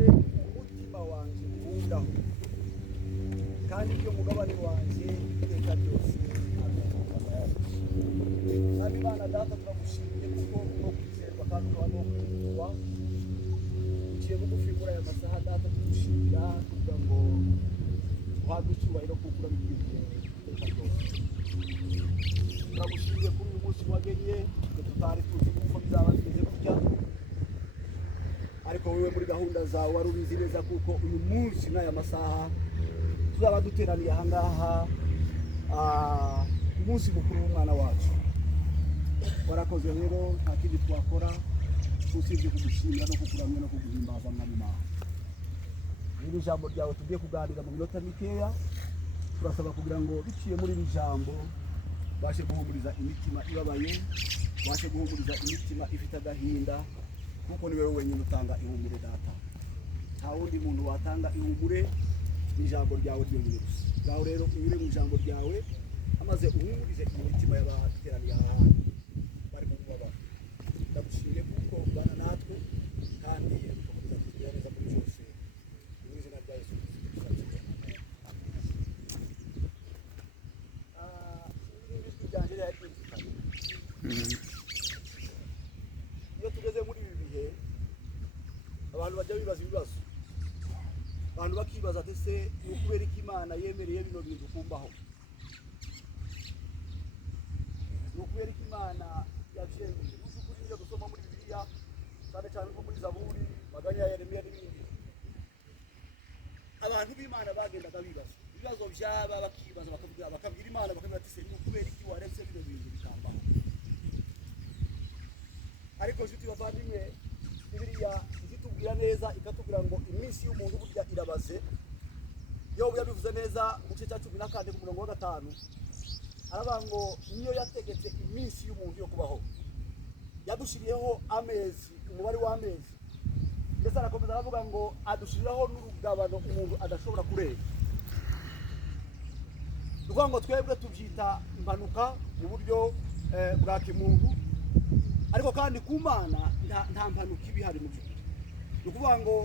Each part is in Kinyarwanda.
umutima wanjye uwundaho kandi ibyo mugabane wanjye iteka ryose kandi Imana data turagushimiye kuko no kwizerwa kandi ukaba no kwizerwa uciye bugufi muri aya masaha data tugushimira kugira ngo uhabwe icyubahiro kuko urabikwiriye iteka ryose. Turagushimiye kuri uyu munsi wagennye tutari tuzi kuko bizaba bimeze gutya, ariko wewe muri gahunda zawe wari ubizi neza kuko uyu munsi n'aya masaha tuzaba duteraniye aha ngaha umunsi mukuru w'umwana wacu. Warakoze rero, nta kindi twakora usibye kugushimira no kukuramya no kuguhimbaza mwami Imana. Iri jambo ryawe tugiye kuganira mu minota mikeya, turasaba kugira ngo biciye muri iri jambo bashe guhumuriza imitima ibabaye, bashe guhumuriza imitima ifite agahinda, kuko ni wewe wenyine utanga ihumure data. Nta wundi muntu watanga ihumure, ni ijambo ryawe ryonyine gusa. Ngaho rero unyure mu ijambo ryawe, amaze uhumurize imitima y'abateraniye aha bari mu mubabaro. Ndagushimiye kuko ubana natwe kandi ukomeza kutugirira neza muri byose. Mu izina rya Yesu Kristo. Ijwi ryanjye ryarumvikana. Iyo tugeze muri ibi bihe abantu bajya bibaza ibibazo, abantu bakibaza ati se ni ukubera ko Imana yemereye bino bintu kumbaho? Ni ukubera ko Imana yabyemeye? Uzi ukuri njya gusoma muri Bibiliya cyane cyane nko muri Zaburi, Maganya ya Yeremiya n'ibindi, abantu b'Imana bagendaga bibaza ibibazo byaba, bakibaza bakabwira Imana bakabwira ati se ni ukubera ko waretse bino bintu bikambaho? Ariko nshuti bavandimwe, Bibiliya itubwira neza, ikatubwira ngo iminsi y'umuntu burya irabaze. Yobu yabivuze neza mu gice cya 14 ku murongo wa 5, aravuga ngo niyo yategetse iminsi y'umuntu yo kubaho, yadushiriyeho amezi, umubare w'amezi, ndetse arakomeza aravuga ngo adushiriraho n'urugabano umuntu adashobora kurenga. Duvuga ngo twebwe tubyita impanuka mu buryo bwa kimuntu, ariko kandi ku Mana nta mpanuka ibihari mu by'ukuri. Ni ukuvuga ngo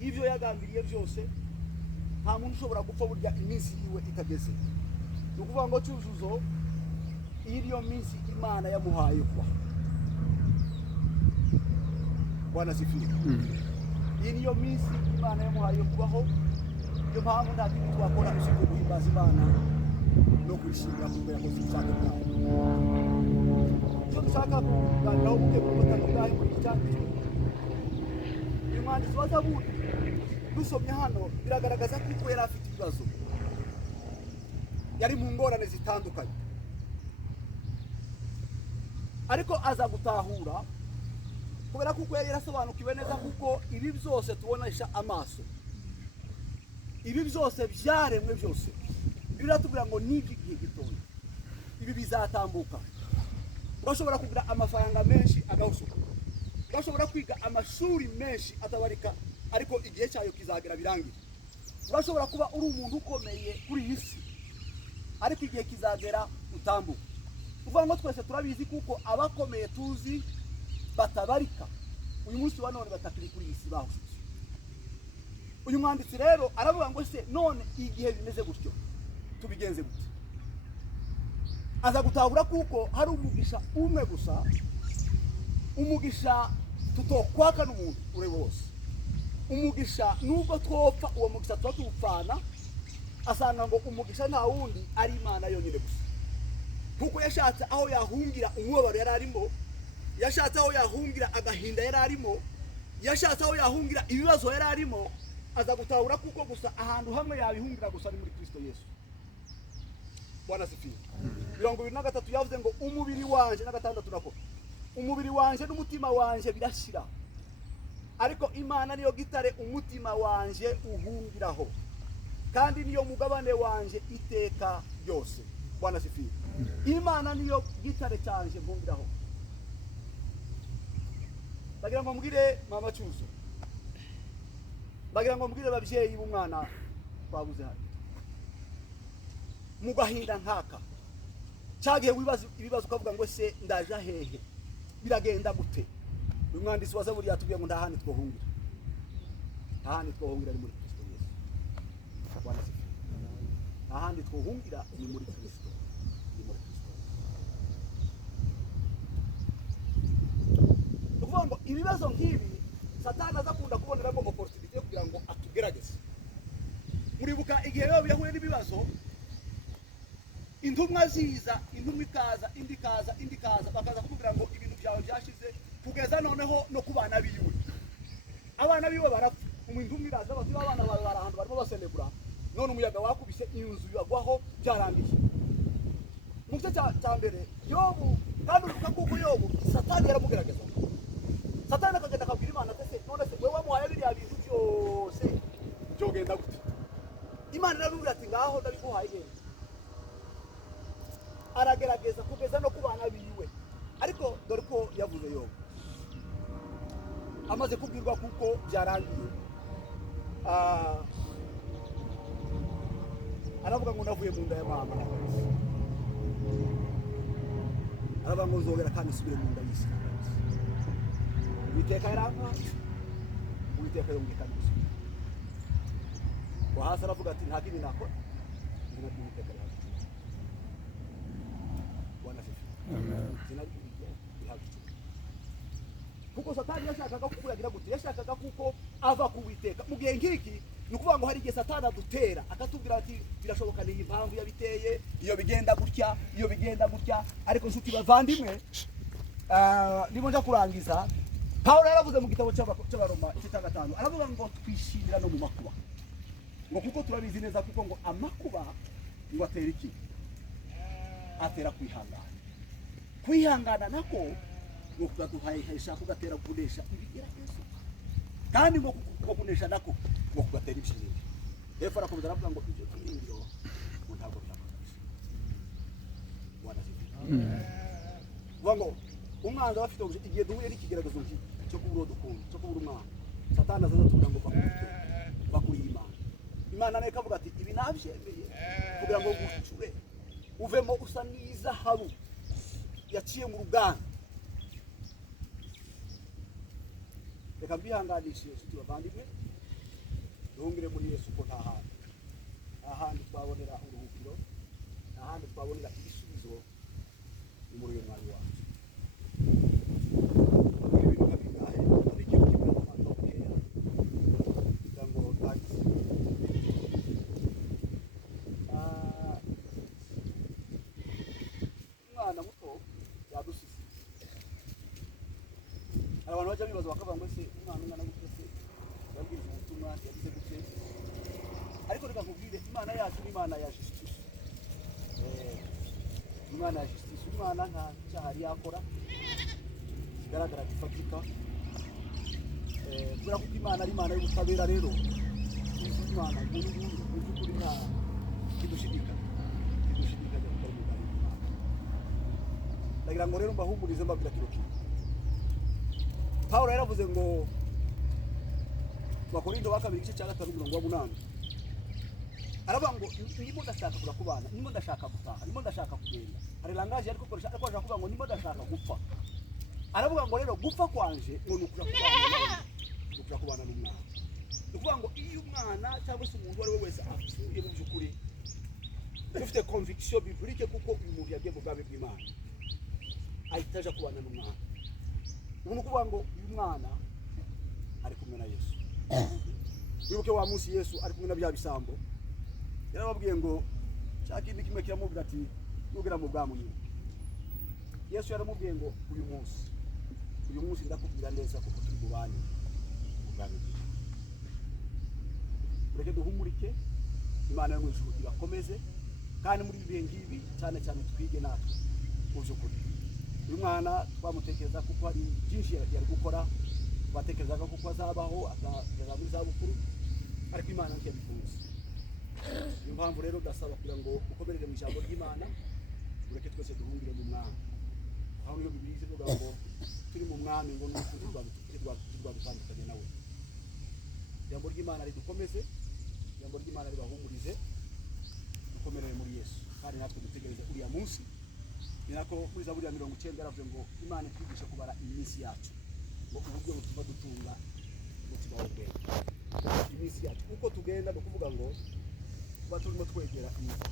ibyo yagambiriye byose nta muntu ushobora gupfa burya iminsi yiwe itageze. Ni ukuvuga ngo Cyuzuzo iyi niyo minsi Imana yamuhaye kuba. Bwana sifiwe. Iyi niyo minsi Imana yamuhaye kubaho. Niyo mpamvu nta kindi twakora usibye guhimbaza Imana no kwishimira kuko yakoze ibishaka byayo. Icyo dushaka kuganiraho mu rwego rw'ubutaka muri iki cyanditswe, uyu mwanditsi wa Zaburi dusomye hano biragaragaza ko yari afite ibibazo, yari mu ngorane zitandukanye, ariko aza gutahura kubera kuko yari yarasobanukiwe neza kuko ibi byose tubonesha amaso, ibi byose byaremwe byose biratubwira ngo ni igihe gitoya ibi bizatambuka. Urashobora kugira amafaranga menshi agahusuka, urashobora kwiga amashuri menshi atabarika, ariko igihe cyayo kizagera birangira. Urashobora kuba uri umuntu ukomeye kuri iyi si, ariko igihe kizagera utambuka. Uvuga ngo twese turabizi kuko abakomeye tuzi batabarika uyu munsi wa none batakiri kuri iyi si bahusutse. Uyu mwanditsi rero aravuga ngo se none igihe bimeze gutyo tubigenze gute? Aza gutahura kuko hari umugisha umwe gusa, umugisha tutokwaka n'umuntu uri wose. Umugisha nubwo twopfa uwo mugisha tuba tuwupfana, asanga ngo umugisha nta wundi ari Imana yonyine gusa. Kuko yashatse aho yahungira umubabaro yari arimo, yashatse aho yahungira agahinda yari arimo, yashatse aho yahungira ibibazo yari arimo, aza gutahura kuko gusa ahantu hamwe yabihungira gusa ni muri Kristo Yesu. Bwana sifiwe. 23 yavuze ngo umubiri wanje na 6 nako, umubiri wanje n'umutima wanje birashira, ariko Imana niyo gitare umutima wanje uhungiraho, kandi niyo mugabane wanje iteka byose. Bwana sifiwe. Imana niyo gitare cyanje mpungiraho. Bagira ngo mbwire mama Cyuzo, bagira ngo mbwire babyeyi b'umwana twabuze hano, mu gahinda nkaka cyagiye wibaza ibibazo ukavuga ngo se ndaja hehe, biragenda gute? Uyu mwanditsi wa Zaburi yatubwiye ngo ndahandi twohungira. ahandi twohungira ni muri Kristo Yesu. Bwana asifiwe. Ahandi twohungira ni muri Kristo, ni muri Kristo. Uvuga ngo ibibazo nk'ibi Satani azakunda kuboneramo opportunity kugira ngo atugerageze. Muribuka igihe rero yahuye n'ibibazo, intumwa ziza, intumwa ikaza, indi kaza, bakaza kumubwira ngo ibintu byawe byashize, kugeza noneho no kubana biwe. Abana biwe barapfa. Intumwa iraza bati abana bawe barahantu barimo basenegura, none umuyaga wakubise inzu yagwaho byarangiye. Mu gice cya mbere Yobu, kandi uruka kuko Yobu Satani yaramugerageza. Satani akagenda akabwira Imana ati none se wewe wamuhaye biriya bintu byose byogenda gute? Imana irabwira ati ngaho ndabiguhaye genda. Aragerageza kugeza no kubana biwe, ariko dore ko yavuze Yobu amaze kubwirwa kuko byarangiye. Aravuga ngo navuye mu nda ya mama, aravuga ngo nzongera kandi nsubire mu nda y'isi. Uwiteka yarampa, Uwiteka yongera gusubira. Hasi aravuga ati nta kindi nakora, izina ry'Uwiteka rihabwa icyubahiro. Bwana asifiwe. Amen. Izina ry'Uwiteka rihabwa icyubahiro. Kuko Satani yashakaga kuko yagira gute? Yashakaga kuko ava ku Uwiteka. Mu gihe nk'iki ni ukuvuga ngo hari igihe Satani adutera akatubwira ati birashoboka ni impamvu yabiteye, iyo bigenda gutya, ariko nshuti bavandimwe, ndimo nja kurangiza. Pawulo yaravuze mu gitabo cy'Abaroma igice cya 5, aravuga ngo twishimira no mu makuba, ngo kuko turabizi neza kuko ngo amakuba ngo atera iki? Atera kwihangana nako ngo kugaduhesha kugatera kunesha ibigeragezo, kandi ngo kunesha nako ngo kugatera ibishimwe. Hepfo arakomeza aravuga ngo ibyo turingiro ngo ntabwo byakora. Bwana asifiwe. Ngo umwanzi bafite igihe duhuye n'ikigeragezo cyo kubura udukundo, cyo kubura umwana, Satani azaza tuvuga ngo bakuri Imana nayo ikavuga ati ibi nabyemeye kugira ngo gucure uvemo usa n'izahabu yaciye mu ruganda. Reka mbihanganishe inshuti bavandimwe, duhungire muri Yesu ko nta handi twabonera uruhukiro, nta handi twabonera igisubizo ni muri uyu mwanya wacu. Umwana muto yadusize, abantu bajya bibaza bakavuga ngo se umwana gute se yabwiriza ubutumwa yagize gute? Ariko reka nkubwire, Imana yacu ni Imana ya justice. Imana ya justice, umwana nta cyaha yakora kigaragara gifatika, kubera ko Imana ari Imana y'ubutabera. Rero Imana kuri nta kidushidikanya gukora umugabo. Ndagira ngo rero mbahumurize mbabwira kino kintu. Pawulo yaravuze ngo Bakorinto wa 2 igice cya 5:8, aravuga ngo ndimo ndashaka kura kubana, ndimo ndashaka gutaha, ndimo ndashaka kugenda. Hari langaje ariko koresha ariko ashaka kuvuga ngo ndimo ndashaka gupfa. Aravuga ngo rero gupfa kwanje ngo nukura kubana n'umwana. Ukuvuga ngo iyo umwana cyangwa se umuntu wari wese apfuye mu byukuri ufite conviction biblique kuko uyu muntu yagiye mu bwami bw'Imana ahitaje kubana n'umwana. Ubu kuvuga ngo uyu mwana ari kumwe na Yesu. Wibuke wa munsi Yesu ari kumwe na bya bisambo, yarababwiye ngo cyakindi kimwe kiramubwira ati nugera mu bwami nyine. Yesu yaramubwiye ngo uyu munsi ndakubwira neza kuko turi mubane mu bwami. Ureke duhumurike, Imana yo mu ijuru ibakomeze, kandi muri bihe ngibi cyane cyane twige natwe uzukuri. Uyu mwana twamutekereza kuko hari byinshi yari gukora, twatekerezaga kuko azabaho atagera muri zabukuru, ariko Imana ntiyabikunze. Niyo mpamvu rero ndasaba kugira ngo ukomerere mu ijambo ry'Imana, ureke twese duhungire mu mwami. Aho niyo Bibiliya ivuga ngo turi mu mwami ngo n'ukuri rwadutandukanye nawe. Ijambo ry'Imana ridukomeze, ijambo ry'Imana ribahumurize, dukomerere muri Yesu, kandi natwe dutegereze uriya munsi. Ni nako muri Zaburi ya 90 yaravuze ngo Imana itwigisha kubara iminsi yacu, ngo uburyo butuma dutunga umutima w'ubwenge. yacu uko tugenda no kuvuga ngo tuba turimo twegera imva.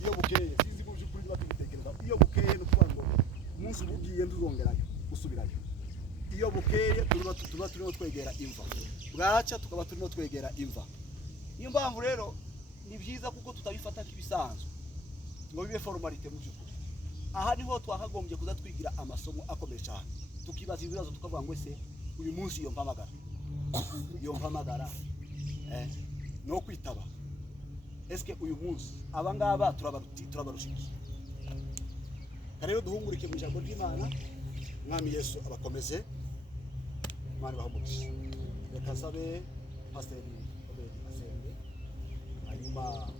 Iyo bukeye sinzi ko kuri tuba tubitekereza, iyo bukeye no kuvuga ngo umunsi ugiye nduzongerayo gusubirayo. Iyo bukeye tuba turimo twegera imva, bwaca tukaba turimo twegera imva. Niyo mpamvu rero ni byiza kuko tutabifata nk'ibisanzwe ngo bibe formalite mu by'ukuri. Aha niho twakagombye kuza twigira amasomo akomeye cyane, tukibaza ibibazo tukavuga ngo ese uyu munsi iyo mpamagara no kwitaba, eske uyu munsi aba ngaba turabarushiki. Rero duhungurike mu ijambo ry'Imana. Mwami Yesu abakomeze, Imana bahumugishe. Reka sabe Pastor Obedi asenge hanyuma